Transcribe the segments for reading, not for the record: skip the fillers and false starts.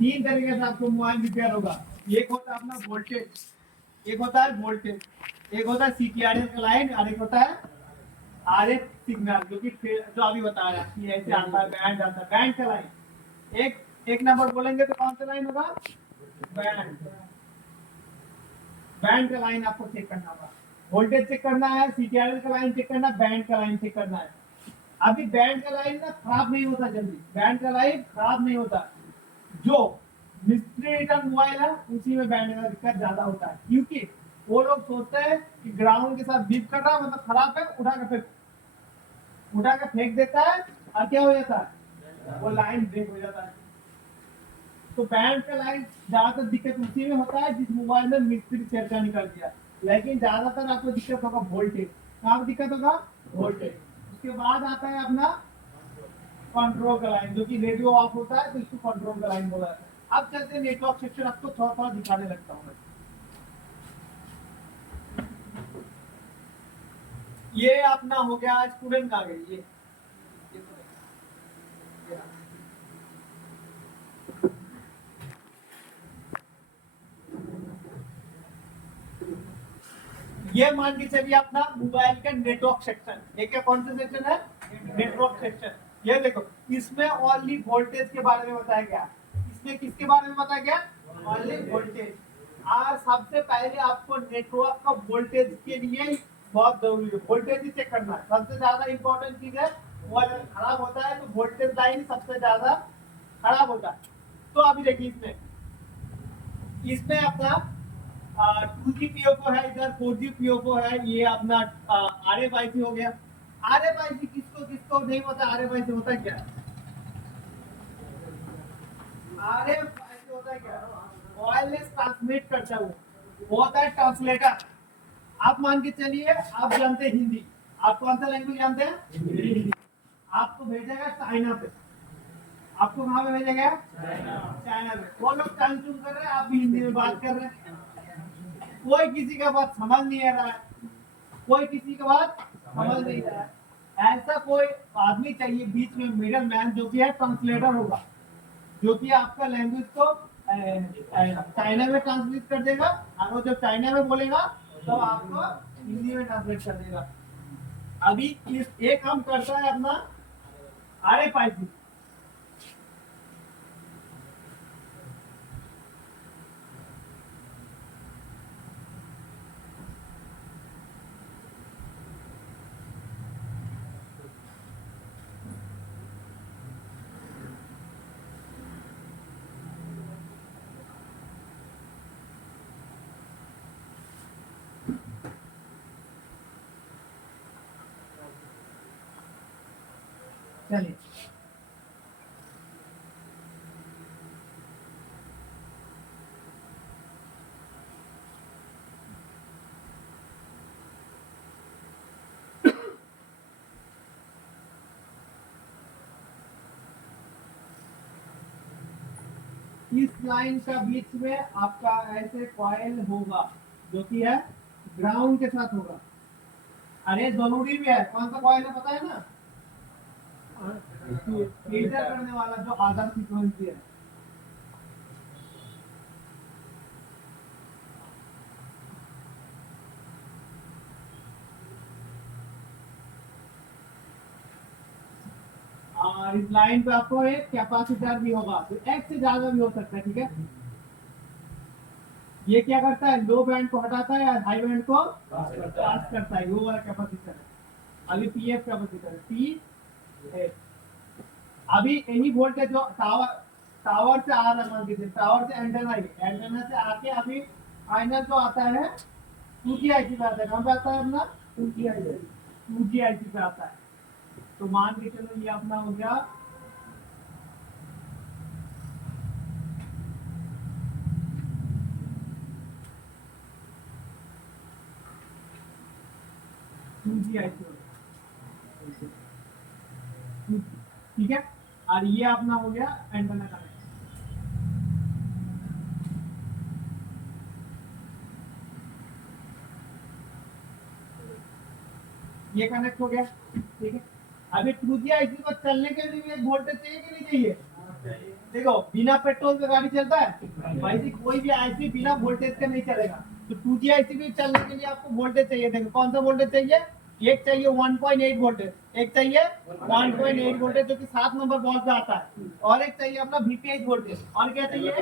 तीन तरीके से आपको मोबाइल रिपेयर होगा। एक होता है अपना वोल्टेज, एक होता है वोल्टेज, एक होता है सीटीआरएस का लाइन और एक होता है आरएफ सिग्नल, जो कि जो अभी बता रहा है कि ऐसे आता है, बैंड आता है, बैंड का लाइन। एक नंबर बोलेंगे तो कौन सा लाइन होगा? बैंड। बैंड का लाइन आपको चेक करना होगा। वोल्टेज चेक करना है, सीटीआरएल का लाइन चेक करना है, बैंड का लाइन चेक करना है। अभी बैंड का लाइन ना खराब नहीं होता जल्दी, बैंड का लाइन खराब नहीं होता। जो मिस्ट्री रिटर्न मोबाइल है उसी में बैंड का दिक्कत ज्यादा होता है, क्योंकि वो लोग सोचते हैं कि ग्राउंड के साथ बीप कर रहा है मतलब खराब है, उठा के फेंक देता है और क्या हो जाता है, वो लाइन ब्रेक हो जाता है। तो बैंड का लाइन ज्यादातर दिक्कत उसी में होता है जिस मोबाइल में मिस्त्री चर्चा निकल गया। लेकिन ज्यादातर आपको दिक्कत होगा वोल्टेज। कहाँ दिक्कत होगा? वोल्टेज। उसके बाद आता है अपना कंट्रोल का लाइन, जो कि रेडियो ऑफ होता है तो इसको कंट्रोल का लाइन बोला जाता है। अब चलते हैं नेटवर्क सेक्शन, आपको थोड़ा थोड़ा दिखाने लगता हूँ। ये अपना हो गया स्टूडेंट आ गई ये ये मान के चलिए अपना मोबाइल का नेटवर्क सेक्शन। ये क्या कौन सा सेक्शन है? Network section. ये देखो, इसमें ओनली वोल्टेज के बारे में बताया गया। इसमें किसके बारे में बताया गया? Only voltage. और सबसे पहले आपको नेटवर्क का वोल्टेज के लिए बहुत जरूरी है, वोल्टेज ही चेक करना है। सबसे ज्यादा इंपॉर्टेंट चीज है, मोबाइल खराब होता है तो वोल्टेज लाइन सबसे ज्यादा खराब होता है। तो अभी देखिए इसमें अपना 2G पीओको है, इधर 4G पीओको है, ये अपना RFIC हो गया। RFIC किसको किसको नहीं पता RFIC होता है क्या? RFIC होता है क्या? वायरलेस ट्रांसमिट करता है वो होता है ट्रांसलेटर। आप मान के चलिए आप जानते हैं हिंदी, आप कौन सा लैंग्वेज जानते हैं? हिंदी। आपको भेजेगा चाइना पे, आपको कहाँ पे भेजेगा? चाइना में। वो लोग टाइम चून कर रहे हैं, आप भी हिंदी में बात कर रहे हैं, कोई किसी का बात समझ नहीं आ रहा है, कोई किसी का बात समझ नहीं रहा है। ऐसा कोई आदमी चाहिए बीच में, मिडल मैन, जो कि है ट्रांसलेटर होगा, जो कि आपका लैंग्वेज को चाइना में ट्रांसलेट कर देगा, और वो जब चाइना में बोलेगा तो आपको हिंदी में ट्रांसलेट कर देगा। अभी इस एक काम करता है अपना RFIC। चलिए इस लाइन का बीच में आपका ऐसे कॉइल होगा, जो कि है ग्राउंड के साथ होगा। अरे जरूरी भी है, कौन सा कॉइल है पता है ना? फिल्टर करने वाला, जो आधार फ्रीक्वेंसी है। और इस लाइन पे आपको एक कैपेसिटर भी होगा, तो एक से ज्यादा भी हो सकता है, ठीक है। ये क्या करता है? लो बैंड को हटाता है और हाई बैंड को पास करता है, वो वाला कैपेसिटर है। अभी पीएफ कैपेसिटर पी। अभी एनी वोल्टेज जो टावर से आ रहा है, मान लीजिए टावर से एंटेना, एंटेना से आके अभी फाइनल जो आता है 2GIC पे आता है। कहाँ पे आता है अपना? 2GIC पे आता है। तो मान के चलो ये अपना हो गया ठीक है। और ये अपना हो गया एंटेना का। ये कनेक्ट हो गया, ठीक है। अभी 2G आईसी को चलने के लिए एक वोल्टेज चाहिए कि नहीं चाहिए? देखो बिना पेट्रोल पे गाड़ी चलता है भाई जी, कोई भी आईसी बिना वोल्टेज के नहीं चलेगा। तो 2G आईसी भी चलने के लिए आपको वोल्टेज चाहिए। देखो कौन सा वोल्टेज चाहिए? एक चाहिए 1.8 वोल्टेज, एक चाहिए 1.8 वोल्टेज जो कि 7 नंबर बॉक्स में आता है, और एक चाहिए अपना VPH वोल्टेज। और क्या चाहिए?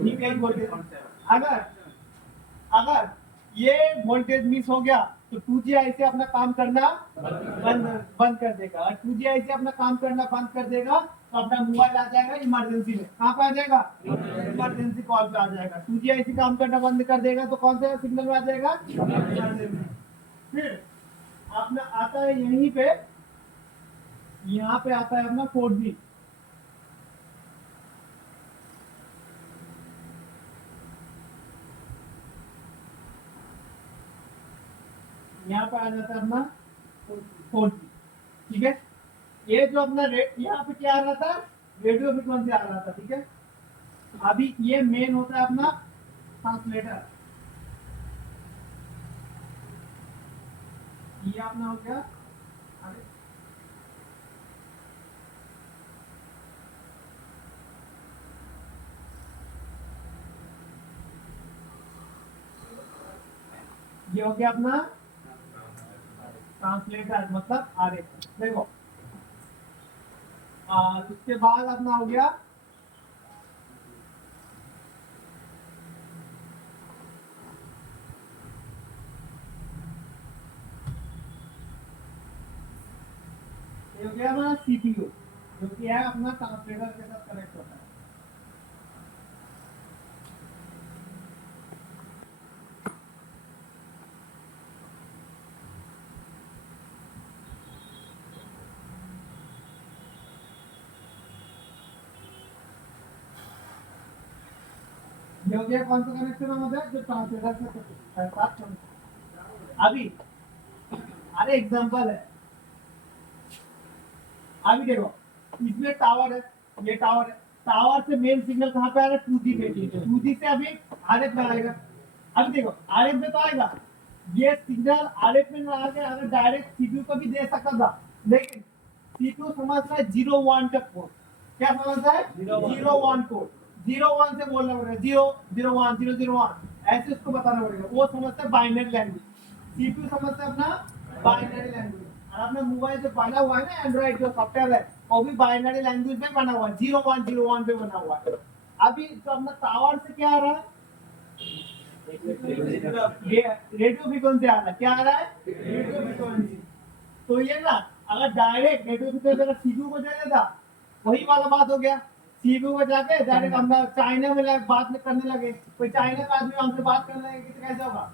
VPH voltage. अगर अगर ये वोल्टेज मिस हो गया तो 2G आईसी अपना काम करना बंद बंद कर देगा। और 2G आईसी अपना काम करना बंद कर देगा तो अपना मोबाइल आ जाएगा इमरजेंसी में। कहाँ पे आ जाएगा? इमरजेंसी कॉल पे आ जाएगा। 2G आईसी काम करना बंद कर देगा तो कौन सा सिग्नल में आ जाएगा? इमरजेंसी। फिर अपना आता है यहीं पे, यहाँ पे आता है अपना 4G। यहाँ पे आ जाता है अपना 4G। ठीक है, ये जो अपना यहाँ पे क्या आ रहा था? रेडियो फ्रिक्वेंसी आ रहा था। ठीक है, अभी ये मेन होता है अपना ट्रांसलेटर। ये अपना हो गया। अरे ये हो गया अपना ट्रांसलेटर, मतलब आरेख। देखो उसके बाद अपना हो गया ये हो गया अपना CPU, जो कि है अपना ट्रांसलेटर के साथ कनेक्ट होता है। ये हो गया कौन सा कनेक्शन होता है? जो ट्रांसलेटर से साथ कनेक्ट। अभी अरे एग्जांपल है, अभी देखो इसमें टावर है, ये टावर है। टावर से मेन सिग्नल कहाँ पे आ रहा है? 2G पे। 2G से अभी RF में आएगा। अभी देखो RF में तो आएगा, ये सिग्नल RF में ना आके अगर डायरेक्ट CPU को भी दे सकता था, लेकिन CPU समझता है 0 1 का कोड। क्या समझता है? 0 1 कोड। 0 1 से बोलना पड़ेगा, 0 0 1 0 0 1 ऐसे उसको बताना पड़ेगा। वो समझता है बाइनरी लैंग्वेज, CPU समझता है अपना बाइनरी लैंग्वेज। और अपना मोबाइल जो बना हुआ है ना, एंड्रॉइड जो सॉफ्टवेयर है, वो भी बाइनरी लैंग्वेज में बना हुआ है, 0 1 0 1 पे बना हुआ है। अभी तो अपना टावर से क्या आ रहा है? रेडियो फ्रीक्वेंसी आ रहा है। क्या आ रहा है? Radio frequency. तो ये ना अगर डायरेक्ट रेडियो फ्रीक्वेंसी अगर सीपीयू को दे देता, वही वाला बात हो गया। सीपीयू को जाके डायरेक्ट हम चाइना में बात करने लगे, कोई चाइना का आदमी हमसे बात करने लगे तो कैसे होगा?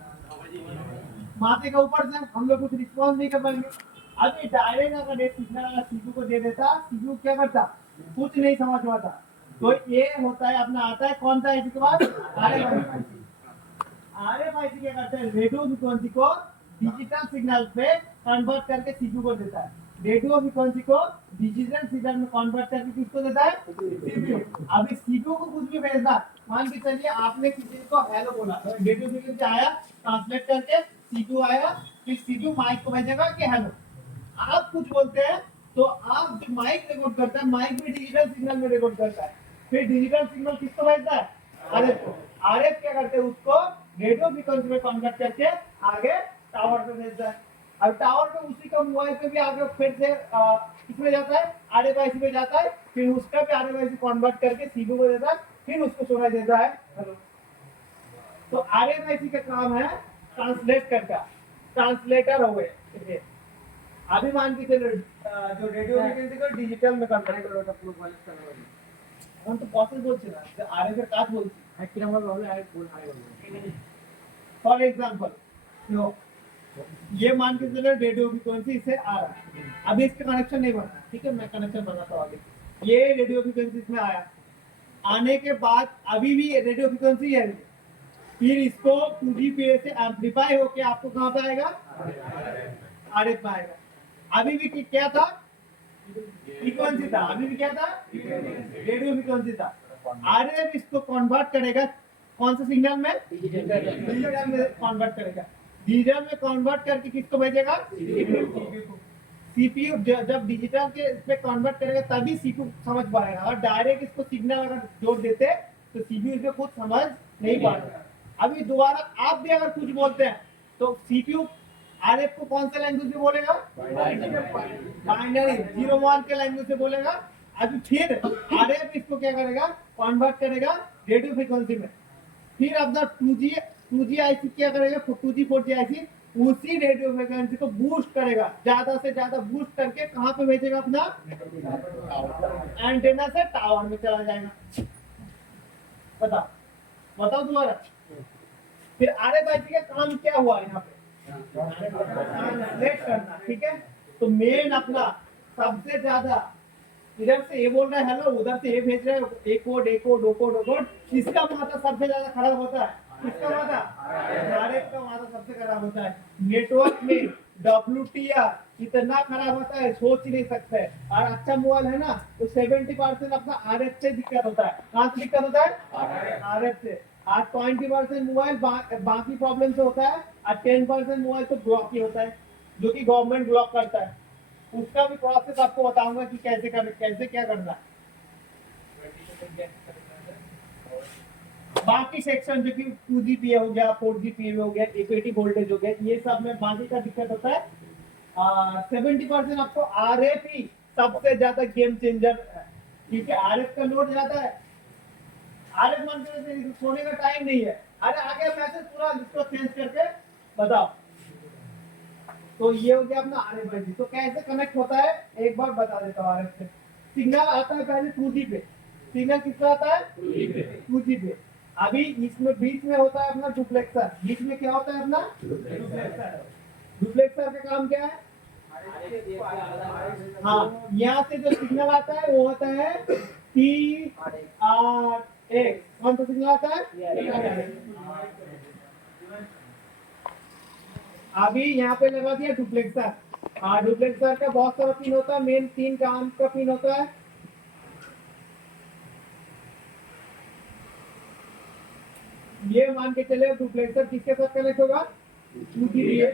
माथे के ऊपर से हम लोग कुछ रिस्पॉन्स नहीं कर पाएंगे। अभी डायरेक्ट अगर एक सिग्नल अगर सीपीयू को दे देता, सीपीयू क्या करता? कुछ नहीं समझ पाता। तो ये होता है अपना, आता है कौन सा इसके बाद? RFIC क्या करता है? रेडियो फ्रीक्वेंसी को डिजिटल सिग्नल पे कन्वर्ट करके सीपीयू को देता है। रेडियो फ्रीक्वेंसी को डिजिटल सिग्नल में कन्वर्ट करके किसको देता है? सीपीयू। अभी सीपीयू को कुछ भी भेजना, मान के चलिए आपने किसी को हेलो बोला, रेडियो फ्रीक्वेंसी आया, ट्रांसलेट करके सीपीयू आया, फिर सीपीयू माइक को भेजेगा कि हेलो। आप कुछ बोलते हैं तो आप जो माइक रिकॉर्ड करता है, माइक भी डिजिटल सिग्नल में रिकॉर्ड करता है। फिर डिजिटल सिग्नल किसको भेजता है? RF को। RF क्या करते हैं? उसको रेडियो फ्रीक्वेंसी में कन्वर्ट करके आगे टावर पे भेजता है। अब टावर पे उसी का मोबाइल पे भी आगे फिर से किसमें जाता है? RFIC में जाता है, फिर उसका भी RFIC कन्वर्ट करके सीपीयू को देता है, फिर उसको सुनाई देता है हेलो। तो RFIC का काम है ट्रांसलेट करना, ट्रांसलेटर हो गए। अभी मान के चलो जो रेडियो फ्रिक्वेंसी को डिजिटल में कन्वर्ट करो, हम तो প্রসেস বলছি না, যে আরএফ এর কাজ বলছি। একই রকম ভাবে আরেক বল আরেক। फॉर एग्जांपल नो, ये मान के चलो रेडियो फ्रिक्वेंसी से आ रहा है, अभी इसका कनेक्शन नहीं बना, ठीक है, मैं कनेक्शन बनाता हूँ आगे। ये रेडियो फ्रिक्वेंसी इसमें आया, आने के बाद अभी भी रेडियो फ्रिक्वेंसी है, फिर इसको 2G पे से एम्पलीफाई होके आपको कहाँ पे आएगा? RF में आएगा। अभी भी क्या था? फ्रीक्वेंसी था, अभी भी क्या था? रेडियो फ्रीक्वेंसी था। RF इसको कन्वर्ट करेगा कौन सा सिग्नल में? डिजिटल में कन्वर्ट करेगा। डिजिटल में कन्वर्ट करके किसको भेजेगा? सीपीयू को। सीपीयू जब डिजिटल के इसमें कन्वर्ट करेगा तभी सीपीयू समझ पाएगा। और डायरेक्ट इसको सिग्नल अगर जोड़ देते तो सीपीयू इसमें खुद समझ नहीं पाएगा। अभी दोबारा आप भी अगर कुछ बोलते हैं तो सीपीयू आरएफ को कौन से लैंग्वेज में बोलेगा? बाइनरी 0 1 के लैंग्वेज से बोलेगा। अभी फिर आरएफ इसको क्या करेगा? कन्वर्ट करेगा रेडियो फ्रीक्वेंसी में। फिर अपना 2G आईसी क्या करेगा? 2G 4G आईसी उसी रेडियो फ्रीक्वेंसी को बूस्ट करेगा, ज्यादा से ज्यादा बूस्ट करके कहां पे भेजेगा? अपना एंटेना से टावर में चला जाएगा। बताओ दोबारा। फिर आरएफआईसी का काम क्या हुआ यहाँ पे? ट्रांसलेट करना, ठीक है। तो मेन अपना सबसे ज्यादा इधर से ये बोल रहा है हेलो, उधर से ये भेज रहा है ए कोड ओ कोड। किसका माथा सबसे ज्यादा खराब होता है? किसका माथा? आरएफ का माथा सबसे खराब होता है। नेटवर्क में WTR इतना खराब होता है सोच ही नहीं सकते। और अच्छा मोबाइल है ना तो 70% अपना आरएफ से दिक्कत होता है। कहाँ से दिक्कत होता है? आरएफ से। और 20% मोबाइल बाकी प्रॉब्लम से होता है। और 10% मोबाइल तो ब्लॉक ही होता है, जो कि गवर्नमेंट ब्लॉक करता है। उसका भी प्रोसेस आपको बताऊंगा कि कैसे क्या करना है। बाकी सेक्शन जो कि 2GPA हो गया, 4GPA हो गया, 880 वोल्टेज हो गया, ये सब में बाकी का दिक्कत होता है। 70% आपको आरएफ ही सबसे ज्यादा गेम चेंजर है, क्योंकि आरएफ का लोड ज्यादा है। आरएफ मान के सोने का टाइम नहीं है। अरे आगे मैसेज पूरा इसको चेंज करके बताओ। तो ये हो गया अपना आरएफ। तो कैसे कनेक्ट होता है एक बार बता देता हूँ। आरएफ से सिग्नल आता है पहले 2G पे। सिग्नल किसका आता है? 2G पे। अभी इसमें बीच में होता है अपना डुप्लेक्सर। बीच में क्या होता है अपना? डुप्लेक्सर का काम क्या है? हाँ, यहाँ से जो सिग्नल आता है वो होता है TRX। कौन सा सिग्नल आता है? अभी यहाँ पे लगा दिया डुप्लेक्सर। डुप्लेक्सर का बहुत सारा पिन होता है, मेन 3 काम का पिन होता है। ये मान के चले डुप्लेक्सर किसके साथ कनेक्ट होगा? 2GPA।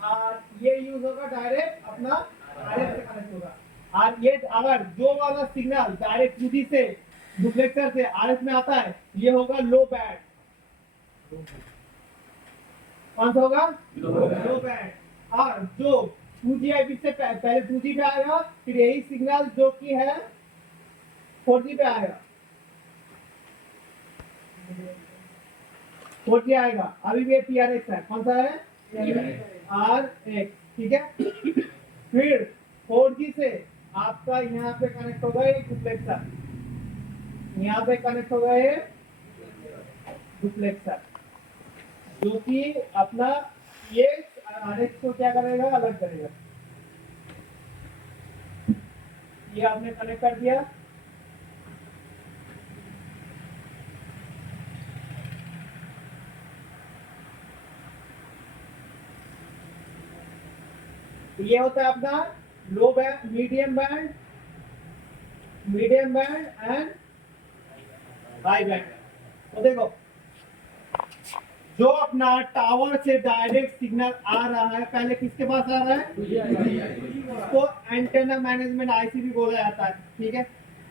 और ये यूज होगा डायरेक्ट अपना आरएफ से कनेक्ट होगा। और ये अगर जो वाला सिग्नल डायरेक्ट 2G से डुप्लेक्सर से आरएफ में आता है ये होगा लो बैंड। कौन सा होगा? लो बैंड। और जो 2G आईपी से पहले 2G पे आएगा, फिर यही सिग्नल जो कि है 4G पे आएगा। 4G आएगा। अभी भी TRX है। कौन सा है? RX, ठीक है। फिर 4G से आपका यहाँ पे कनेक्ट होगा ये डुप्लेक्सर। यहाँ पे कनेक्ट होगा ये डुप्लेक्सर, जो कि अपना ये RX को क्या करेगा? अलग करेगा। ये आपने कनेक्ट कर दिया। ये होता है अपना लो band, medium band and high band. तो देखो, जो अपना टावर से डायरेक्ट सिग्नल आ रहा है पहले किसके पास आ रहा है? इसको एंटेना मैनेजमेंट आईसी भी बोला जाता है, ठीक है।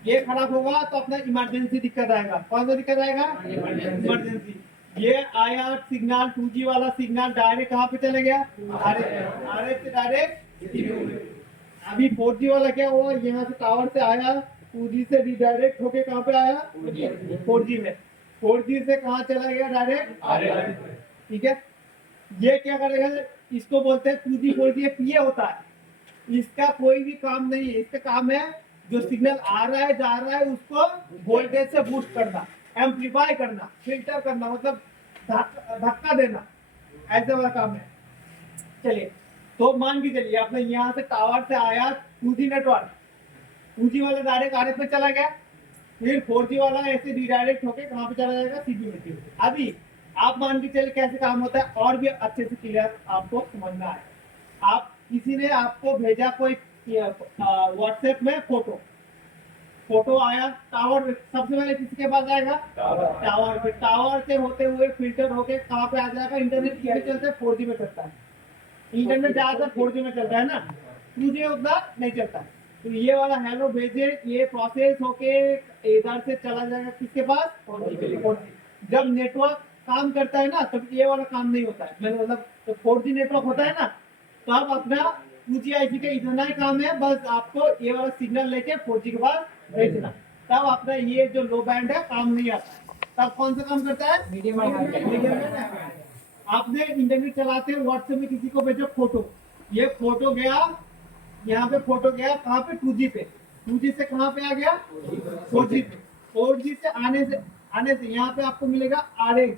ये खराब होगा तो अपना इमरजेंसी दिक्कत आएगा। कौन सा दिक्कत आएगा? इमरजेंसी। ये आया सिग्नल 2G वाला सिग्नल डायरेक्ट कहाँ पे चले गया? आरएफ से डायरेक्ट। अभी 4G वाला क्या हुआ? यहाँ से टावर से आया, 2G से रिडायरेक्ट होके कहाँ पे आया? 4G में। 4G से कहाँ चला गया? डायरेक्ट, ठीक है। ये क्या करेगा? इसको बोलते हैं 2G 4G PA होता है। इसका कोई भी काम नहीं है। इसका काम है जो सिग्नल आ रहा है जा रहा है उसको वोल्टेज से बूस्ट करना, एम्पलीफाई करना, फिल्टर करना, मतलब धक्का देना, ऐसे वाला काम है। चलिए, तो मान के चलिए आपने यहाँ से टावर से आया 2G नेटवर्क, 2G वाला डायरेक्ट आरएफ में चला गया, फिर 4G वाला ऐसे रिडायरेक्ट होके कहाँ पे चला जाएगा? सीपीयू में। अभी आप मान के चलिए कैसे काम होता है और भी अच्छे से क्लियर आपको समझ में आए। आप किसी ने आपको भेजा कोई व्हाट्सएप में फोटो आया टावर, सबसे पहले किसके पास आएगा? टावर पे। टावर से होते हुए फिल्टर होके कहाँ पे आ जाएगा? इंटरनेट किसमें चलता है? 4G में चलता है। इंटरनेट ज्यादातर 4G में चलता है ना। 2G उतना नहीं चलता है। तो ये वाला हेलो भेजे, ये प्रोसेस होके इधर से चला जाएगा किसके पास, 4G। जब नेटवर्क काम करता है ना तब ये वाला काम नहीं होता है, मतलब तो 4G नेटवर्क होता है ना, तो अब अपना 2G IC का इतना ही काम है, बस आपको ये वाला सिग्नल लेके 4G के पास भेजना। तब अपना ये जो लो बैंड है काम नहीं आता है। तब कौन सा काम करता है, मीडियम बैंड। आपने इंटरनेट चलाते हैं, व्हाट्सएप में किसी को भेजो फोटो, ये फोटो गया यहाँ पे, फोटो गया कहाँ पे, 2G पे, 2G से कहाँ पे आ गया, 4G पे। 4G से आने से यहाँ पे आपको मिलेगा RX,